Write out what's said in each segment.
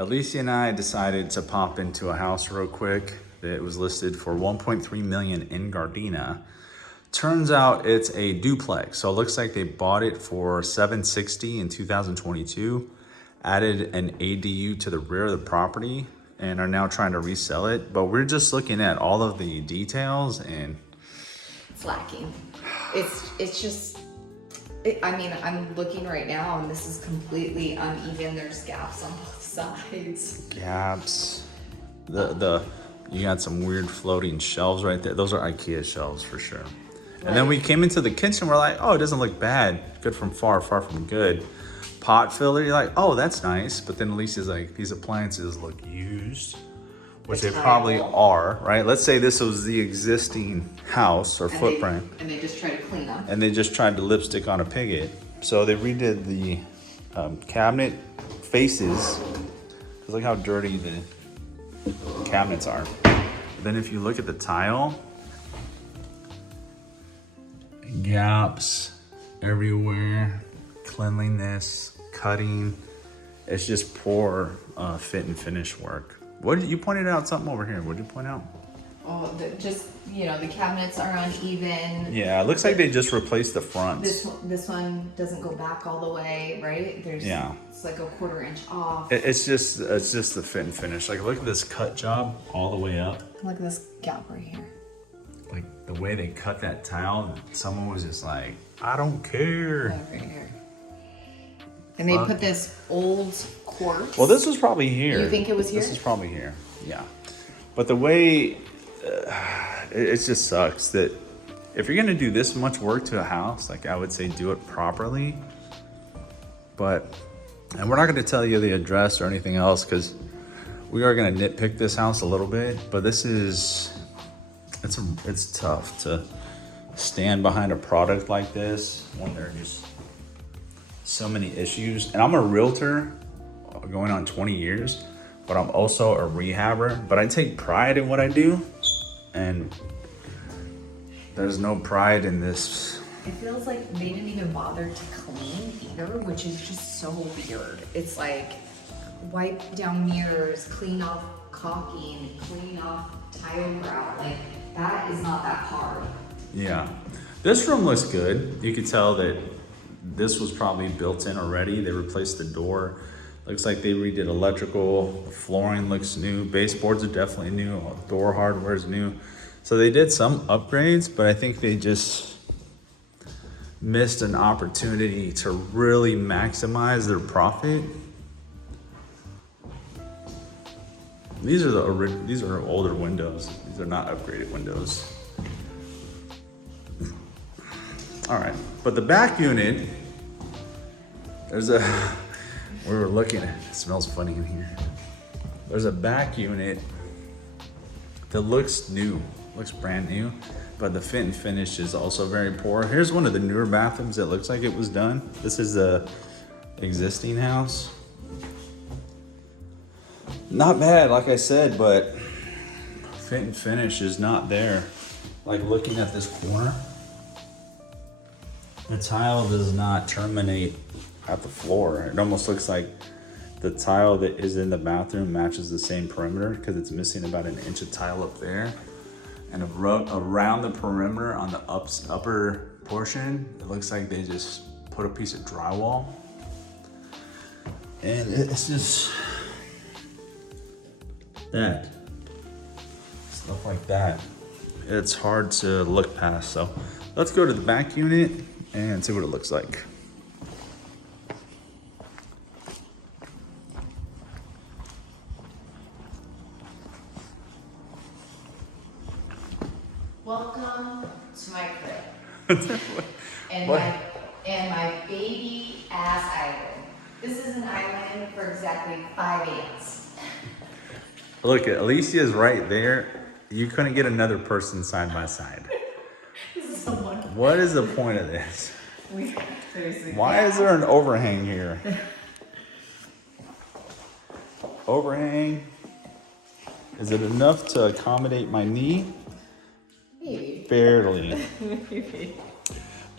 Alicia and I decided to pop into a house real quick that was listed for 1.3 million in Gardena. Turns out it's a duplex. So it looks like they bought it for 760 in 2022, added an ADU to the rear of the property and are now trying to resell it. But we're just looking at all of the details and it's lacking. It's just, I mean, I'm looking right now and this is completely uneven. There's gaps on both sides. Gaps. You got some weird floating shelves right there. Those are IKEA shelves for sure. Right. And then we came into the kitchen, we're like, oh, it doesn't look bad. Good from far, far from good. Pot filler, you're like, oh, that's nice. But then Alicia's like, these appliances look used, which they probably are, right? Let's say this was the existing house or footprint. And they just tried to clean them. And they just tried to lipstick on a pigget. So they redid the cabinet faces. Because look how dirty the cabinets are. Then if you look at the tile, gaps everywhere, cleanliness, cutting. It's just poor fit and finish work. What did you pointed out something over here? What did you point out? Oh, just, you know, the cabinets are uneven. Yeah, it looks like they just replaced the fronts. This one doesn't go back all the way, right? It's like a 1/4 inch off. It's just the fit and finish. Like, look at this cut job all the way up. Look at this gap right here. Like the way they cut that tile, someone was just like, I don't care. Right here. And they put this old quartz. Well, this was probably here. You think it was here? This is probably here, yeah. But the way, it just sucks that if you're gonna do this much work to a house, like I would say do it properly. And we're not gonna tell you the address or anything else because we are gonna nitpick this house a little bit, but this is, it's tough to stand behind a product like this when there are just so many issues. And I'm a realtor going on 20 years, but I'm also a rehabber, but I take pride in what I do. And there's no pride in this. It feels like they didn't even bother to clean either, which is just so weird. It's like wipe down mirrors, clean off caulking, clean off tile grout. Like that is not that hard. Yeah, this room looks good. You could tell that this was probably built in already. They replaced the door. Looks like they redid electrical. The flooring looks new. Baseboards are definitely new. Door hardware is new. So they did some upgrades, but I think they just missed an opportunity to really maximize their profit. These are older windows. These are not upgraded windows. All right, but the back unit, we were looking at, it smells funny in here. There's a back unit that looks new, looks brand new, but the fit and finish is also very poor. Here's one of the newer bathrooms that looks like it was done. This is the existing house. Not bad, like I said, but fit and finish is not there. Like looking at this corner, the tile does not terminate at the floor. It almost looks like the tile that is in the bathroom matches the same perimeter because it's missing about an inch of tile up there. And around the perimeter on the upper portion, it looks like they just put a piece of drywall. And it's just that. Stuff like that. It's hard to look past. So let's go to the back unit and see what it looks like. Welcome to my crib. and my baby ass island. This is an island for exactly 5 ants. Look, Alicia's right there. You couldn't get another person side by side. What is the point of this? Why is there an overhang here? Overhang. Is it enough to accommodate my knee? Maybe. Barely. Maybe.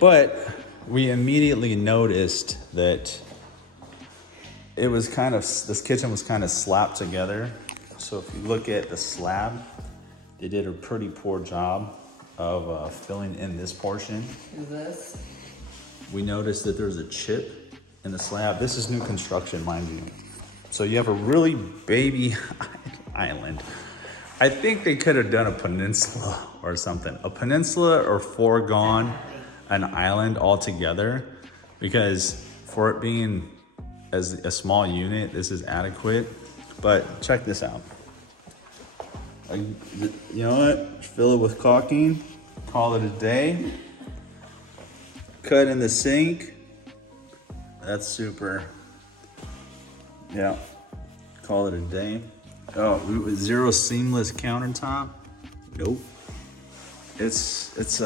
But we immediately noticed that it was kind of, this kitchen was kind of slapped together. So if you look at the slab, they did a pretty poor job of filling in this portion. Is this? We noticed that there's a chip in the slab. This is new construction, mind you. So you have a really baby island. I think they could have done a peninsula or something. A peninsula or foregone an island altogether, because for it being as a small unit, this is adequate. But check this out. You know what? Fill it with caulking, call it a day. Cut in the sink. That's super. Yeah. Call it a day. Oh, zero seamless countertop. Nope. It's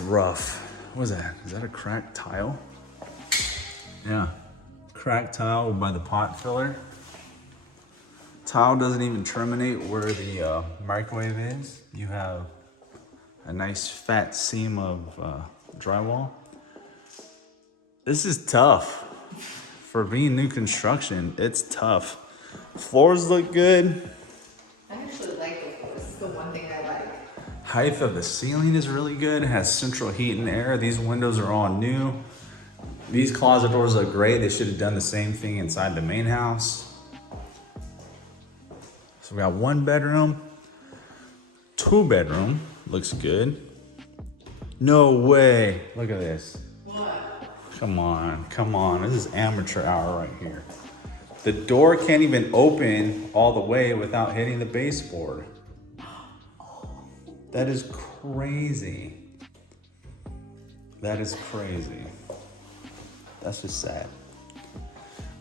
rough. What is that? Is that a cracked tile? Yeah. Cracked tile by the pot filler. Tile doesn't even terminate where the microwave is. You have a nice fat seam of drywall. This is tough. For being new construction, it's tough. Floors look good. I actually like the floor. This is the one thing I like. Height of the ceiling is really good. It has central heat and air. These windows are all new. These closet doors look great. They should have done the same thing inside the main house. So we got 1 bedroom, 2 bedroom. Looks good. No way. Look at this. What? Come on. This is amateur hour right here. The door can't even open all the way without hitting the baseboard. That is crazy. That is crazy. That's just sad.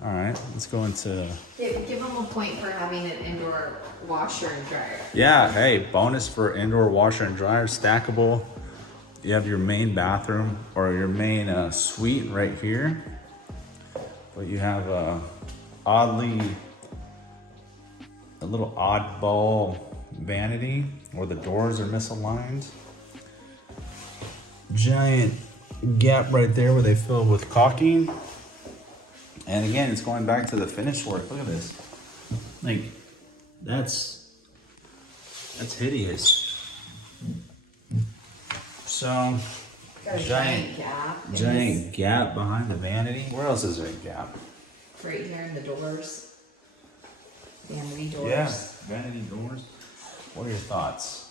All right, let's go into... Give them a point for having an indoor washer and dryer. Yeah, hey, bonus for indoor washer and dryer, stackable. You have your main bathroom or your main suite right here. But you have a little oddball vanity where the doors are misaligned. Giant gap right there where they fill with caulking. And again, it's going back to the finish work. Look at this. Like, that's hideous. So, Got a giant gap behind the vanity. Where else is there a gap? Right here in the doors. Vanity doors. Yeah, vanity doors. What are your thoughts?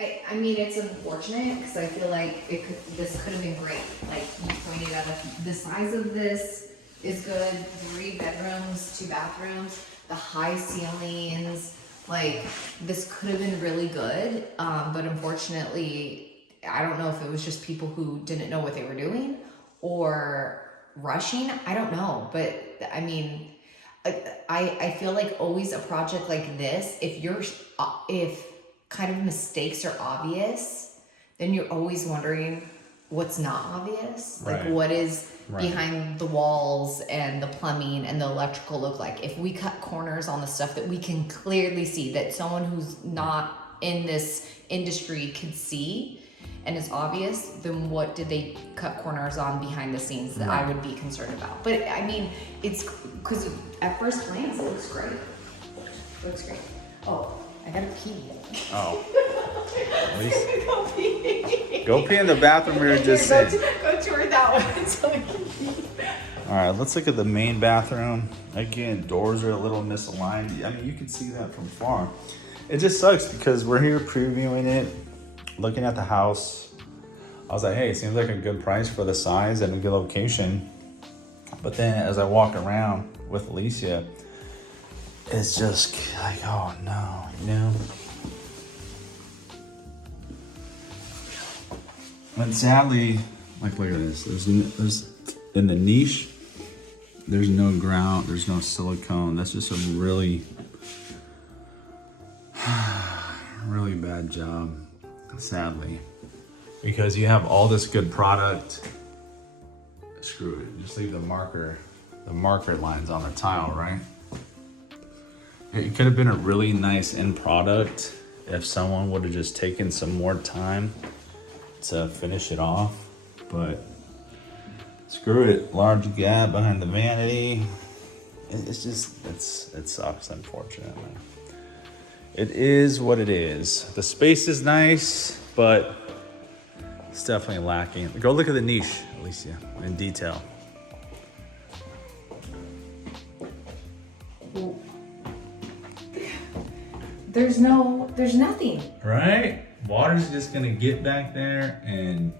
I mean, it's unfortunate because I feel like this could have been great. Like you pointed out, the size of this is good. 3 bedrooms, 2 bathrooms, the high ceilings. Like this could have been really good, but unfortunately, I don't know if it was just people who didn't know what they were doing or rushing. I don't know, but I mean, I feel like always a project like this, if kind of mistakes are obvious, then you're always wondering what's not obvious. Like Right. what is Right. behind the walls and the plumbing and the electrical look like. If we cut corners on the stuff that we can clearly see, that someone who's not in this industry could see and is obvious, then what did they cut corners on behind the scenes that I would be concerned about? But I mean, it's because at first glance, it looks great. It looks great. Oh, I gotta pee. Oh. At least Go pee. go pee in the bathroom we were just Go in. toward that one so I can pee. All right, let's look at the main bathroom. Again, doors are a little misaligned. I mean, you can see that from far. It just sucks because we're here previewing it, looking at the house. I was like, hey, it seems like a good price for the size and a good location. But then as I walk around with Alicia, it's just like, oh no, you know? And sadly, like look at this. There's in the niche, there's no grout, there's no silicone. That's just a really, really bad job, sadly. Because you have all this good product. Screw it, just leave the marker lines on the tile, right? It could have been a really nice end product if someone would have just taken some more time to finish it off, but as Screw it, large gap behind the vanity. It's just, it sucks, unfortunately. It is what it is. The space is nice, but it's definitely lacking. Go look at the niche, Alicia, in detail. There's nothing. Right? Water's just gonna get back there and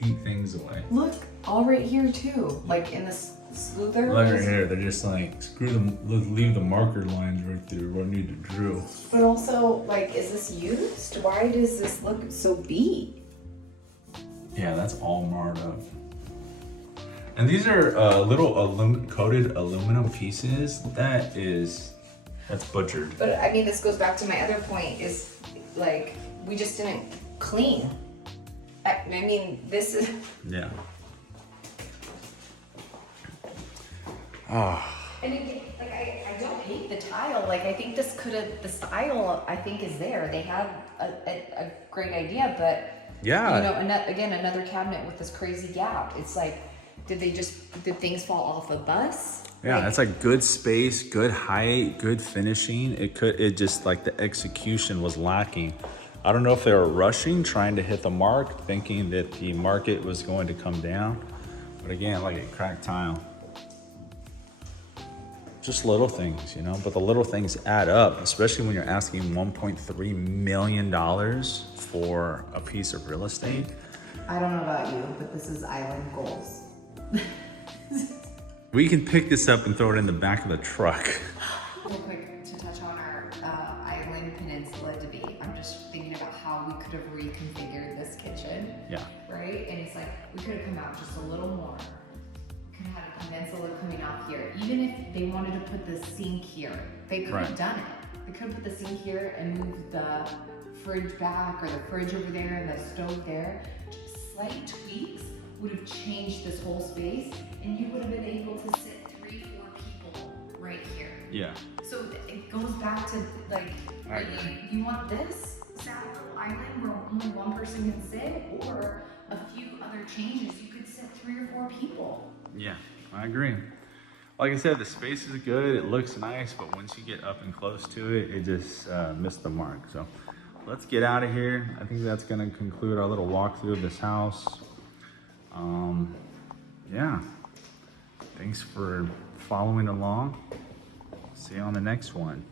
eat things away. Look, all right here too. Like in this smoother. Look right here, they're just like, screw them, leave the marker lines right there where I need to drill. But also, like, is this used? Why does this look so beat? Yeah, that's all marred up. And these are little coated aluminum pieces. That's butchered. But I mean, this goes back to my other point is like, we just didn't clean. I mean, this is. Yeah. And again, like, I don't hate the tile. Like, I think this could have, the style, I think, is there. They have a great idea, but, Yeah. you know, again, another cabinet with this crazy gap. It's like, did things fall off a bus? Yeah, Like, that's like good space, good height, good finishing. It just like the execution was lacking. I don't know if they were rushing, trying to hit the mark, thinking that the market was going to come down. But again, like a cracked tile. Just little things, you know, but the little things add up, especially when you're asking $1.3 million for a piece of real estate. I don't know about you, but this is island goals. We can pick this up and throw it in the back of the truck. Real quick to touch on our island peninsula debate. I'm just thinking about how we could have reconfigured this kitchen. Yeah. Right? And it's like, we could have come out just a little more. Could have had a peninsula coming out here. Even if they wanted to put the sink here, they could have done it. They could have put the sink here and moved the fridge back or the fridge over there and the stove there. Just slight tweaks would have changed this whole space and you would have been able to sit 3-4 people right here. Yeah. So it goes back to like, I agree. you want this sad little island where only one person can sit, or a few other changes, you could sit 3 or 4 people. Yeah, I agree. Like I said, the space is good, it looks nice, but once you get up and close to it, it just missed the mark. So let's get out of here. I think that's gonna conclude our little walkthrough of this house. Yeah, thanks for following along. See you on the next one.